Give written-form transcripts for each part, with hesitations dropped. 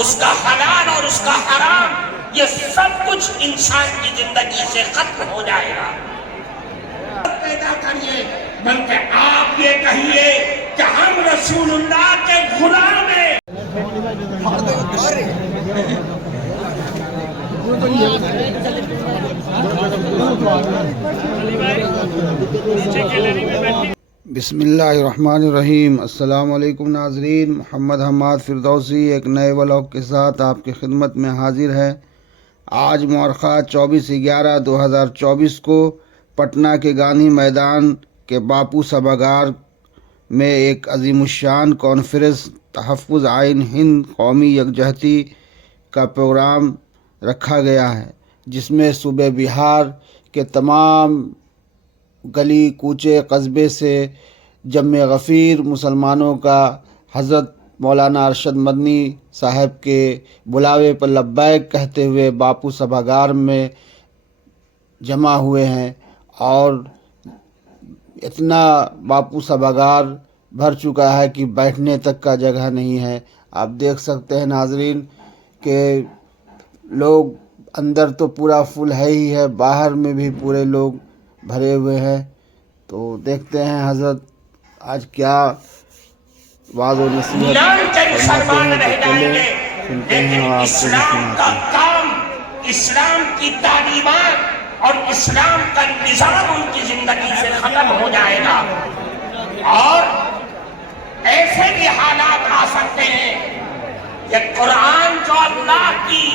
اس کا حلال اور اس کا حرام، یہ سب کچھ انسان کی زندگی سے ختم ہو جائے گا۔ پیدا کریے، بلکہ آپ یہ کہیے کہ ہم رسول اللہ کے غلام ہیں۔ بسم اللہ الرحمن الرحیم۔ السلام علیکم ناظرین، محمد حماد فردوسی ایک نئے ولاگ کے ساتھ آپ کی خدمت میں حاضر ہے۔ آج مورخہ 24/11/2024 کو پٹنہ کے گاندھی میدان کے باپو سبھاگار میں ایک عظیم الشان کانفرنس تحفظ آئین ہند قومی یکجہتی کا پروگرام رکھا گیا ہے، جس میں صوبہ بہار کے تمام گلی کوچے قصبے سے جمع غفیر مسلمانوں کا حضرت مولانا ارشد مدنی صاحب کے بلاوے پر لبیک کہتے ہوئے باپو سبھاگار میں جمع ہوئے ہیں، اور اتنا باپو سبھاگار بھر چکا ہے کہ بیٹھنے تک کا جگہ نہیں ہے۔ آپ دیکھ سکتے ہیں ناظرین کہ لوگ اندر تو پورا فل ہے ہی ہے، باہر میں بھی پورے لوگ بھرے ہوئے ہیں۔ تو دیکھتے ہیں حضرت آج کیا واعظ و نصیحت لیکن اسلام کا کام، اسلام کی تعلیمات اور اسلام کا نظام ان کی زندگی سے ختم ہو جائے گا، اور ایسے بھی حالات آ سکتے ہیں کہ قرآن جو اللہ کی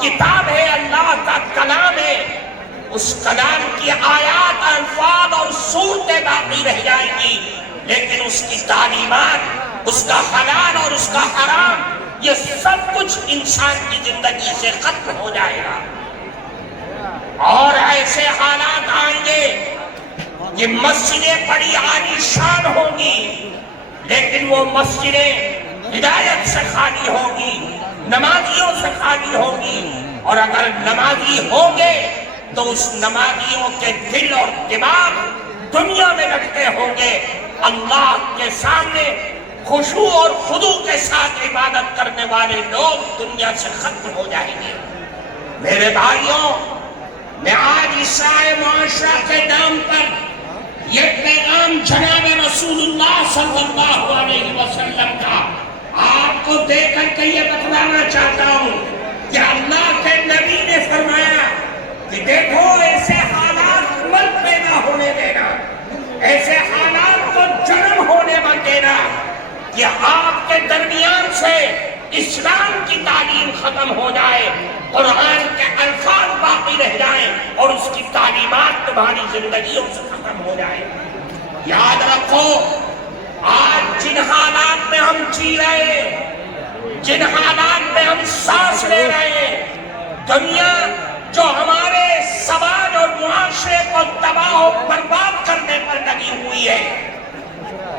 کتاب ہے، اللہ کا کلام ہے، اس کلام کی آیات، الفاظ اور صورتیں باقی رہ جائیں گی، لیکن اس کی تعلیمات، اس کا حلال اور اس کا حرام، یہ سب کچھ انسان کی زندگی سے ختم ہو جائے گا۔ اور ایسے حالات آئیں گے کہ مسجدیں بڑی عالیشان ہوں گی، لیکن وہ مسجدیں ہدایت سے خالی ہوں گی، نمازیوں سے خالی ہوں گی، اور اگر نمازی ہوں گے تو اس نمازیوں کے دل اور دماغ دنیا میں لٹکے ہوں گے، اللہ کے سامنے خشوع اور خضوع کے ساتھ عبادت کرنے والے لوگ دنیا سے ختم ہو جائیں گے۔ میرے بھائیوں، میں آج اصلاح معاشرہ کے نام پر یہ پیغام جناب رسول اللہ صلی اللہ علیہ وسلم کا آپ کو دے کر کے یہ بتلانا چاہتا ہوں کہ اللہ کے نبی نے فرمایا کہ دیکھو، ایسے حالات مت پیدا ہونے دینا، ایسے حالات کو جنم ہونے مت دینا کہ آپ کے درمیان سے اسلام کی تعلیم ختم ہو جائے، قرآن کے الفاظ باقی رہ جائیں اور اس کی تعلیمات تمہاری زندگیوں سے ختم ہو جائے۔ یاد رکھو، آج جن حالات میں ہم جی رہے ہیں، جن حالات میں ہم سانس لے رہے ہیں، دنیا جو ہمارے سماج اور معاشرے کو تباہ و برباد کرنے پر لگی ہوئی ہے،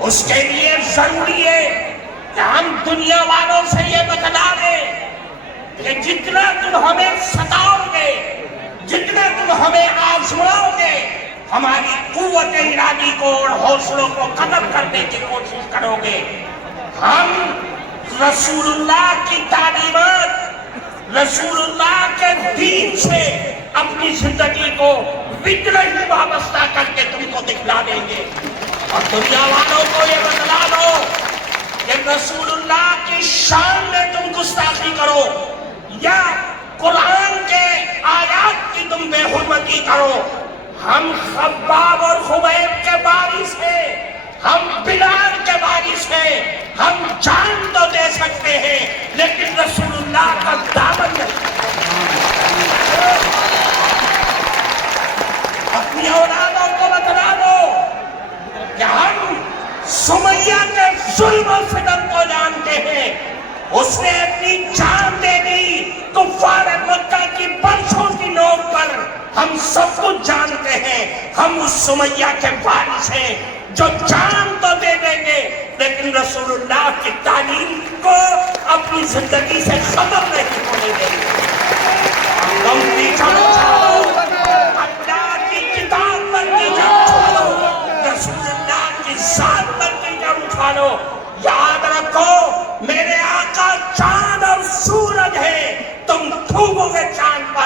اس کے لیے ضروری ہے کہ ہم دنیا والوں سے یہ بتلا دیں کہ جتنا تم ہمیں ستاؤ گے، جتنا تم ہمیں آزماؤ گے، ہماری قوت ارادی کو اور حوصلوں کو ختم کرنے کی کوشش کرو گے، ہم رسول اللہ کی تعلیمات، رسول اللہ کے دین سے اپنی زندگی کو بالکل وابستہ کر کے تم کو دکھلا دیں گے، اور دنیا والوں کو یہ بتلا دو کہ رسول اللہ کی شان میں تم گستاخی کرو یا قرآن کے آیات کی تم بے حرمتی کرو، ہم خباب اور خبیب کے وارث ہیں، ہم بلال کے وارث ہیں، ہم جان تو دے سکتے ہیں لیکن رسول اللہ کا دامن نہیں۔ اپنی اولادوں کو بتلا دو کہ ہم سمیہ کے ظلم و ستم کو جانتے ہیں، اس نے اپنی جان دے دی کفار مکہ کی برسوں کی نوک پر، ہم سب کچھ جانتے ہیں، ہم اس سمیہ کے وارث ہیں جو جان تو دے دیں گے لیکن رسول اللہ کی تعلیم کو اپنی زندگی سے ختم نہیں ہونے دیں گے۔ تم پیچھے اٹھاؤ، اللہ کی کتاب پر پیچھے اٹھاؤ، رسول اللہ کی ذات پر پیچھے اٹھاؤ، یاد رکھو میرے آقا چاند اور سورج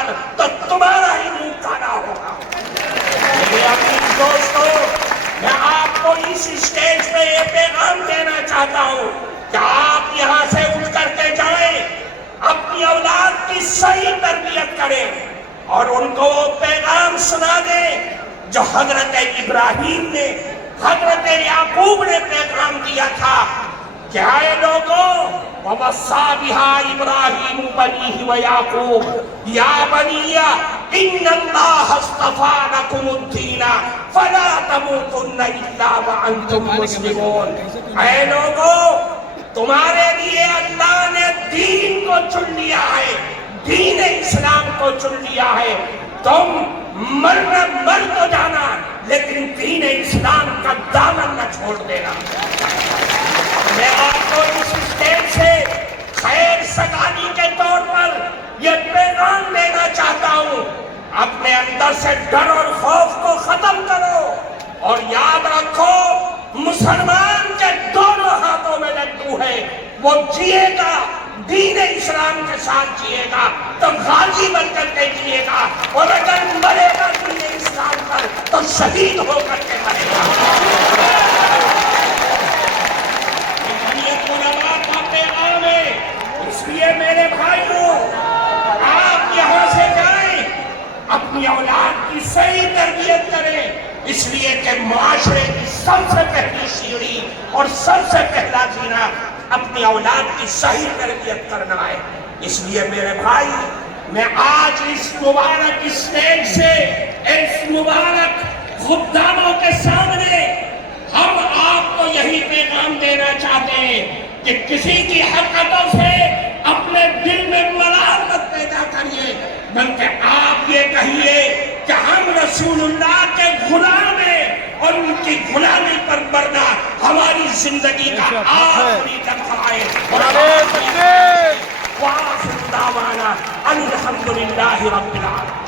مسلمان تو تمہارا ہی منہ کالا ہوگا۔ میرے عزیز دوستو، میں آپ کو اس اسٹیج پہ یہ پیغام دینا چاہتا ہوں کہ آپ یہاں سے اٹھ کر کے جائیں، اپنی اولاد کی صحیح تربیت کریں اور ان کو وہ پیغام سنا دیں جو حضرت ابراہیم نے، حضرت یعقوب نے پیغام دیا تھا کہ اے لوگوں، وَوَصَّىٰ بِهَا إِبْرَاهِيمُ بَنِيهِ وَيَعْقُوبُ يَا بَنِيَّ إِنَّ اللَّهَ اصْطَفَىٰ لَكُمُ الدِّينَ فَلَا تَمُوتُنَّ إِلَّا وَأَنتُم مُّسْلِمُونَ۔ اے لوگوں، تمہارے لیے اللہ نے دین کو چن لیا ہے، دین اسلام کو چن لیا ہے۔ تم مر تو جانا لیکن دین اسلام کا دامن نہ چھوڑ دینا۔ میں آپ کو اس اسٹیج سے خیر سگالی کے طور پر یہ پیغام دینا چاہتا ہوں، اپنے اندر سے ڈر اور خوف کو ختم کرو اور یاد رکھو مسلمان کے دونوں ہاتھوں میں لڈو ہے، وہ جیے گا دین اسلام کے ساتھ جیے گا تو غازی بن کر کے جیے گا، اور اگر مرے گا دین اسلام پر تو شہید ہو کر کے مرے گا۔ اس لیے میرے بھائیوں، آپ یہاں سے جائیں، اپنی اولاد کی صحیح تربیت کریں، اس لیے کہ معاشرے کی سب سے پہلی سیڑھی اور سب سے پہلا زینہ اپنی اولاد کی صحیح تربیت کرنا ہے۔ اس لیے میرے بھائی، میں آج اس مبارک اسٹیج سے اس مبارک خداموں کے سامنے ہم آپ کو یہی پیغام دینا چاہتے ہیں کہ کسی کی حرکتوں سے اپنے دل میں ملال مت پیدا کریے، بلکہ آپ یہ کہیے کہ ہم رسول اللہ کے غلام ہیں اور ان کی غلامی پر مرنا ہماری زندگی کا آخری دفعہ ہے۔ وآخر دعوانا ان الحمد للہ رب العالمین۔